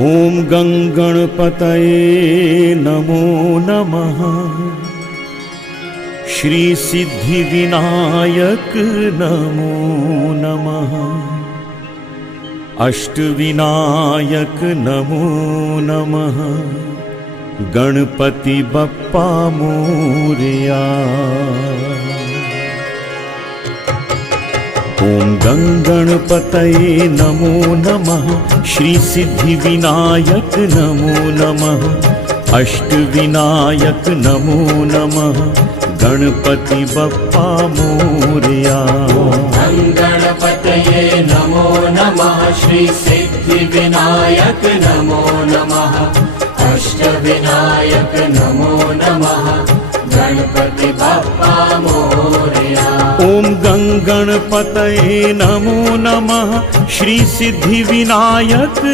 ओम गंगणपतये नमो नमः। श्री सिद्धि विनायक नमो नमः। अष्टविनायक नमो नमः। गणपति बप्पा मोरया। ओम गंगणपतये नमो नमः। श्री सिद्धि विनायक नमो नमः। अष्टविनायक नमो नमः। गणपति बप्पा मोरया। गणपतये नमो नमः। श्री सिद्धि विनायक नमो नमः। अष्टविनायक नमो नमः। गणपति बप्पा मोरया। ओम गंगणपतये नमो नमः। श्री सिद्धि विनायक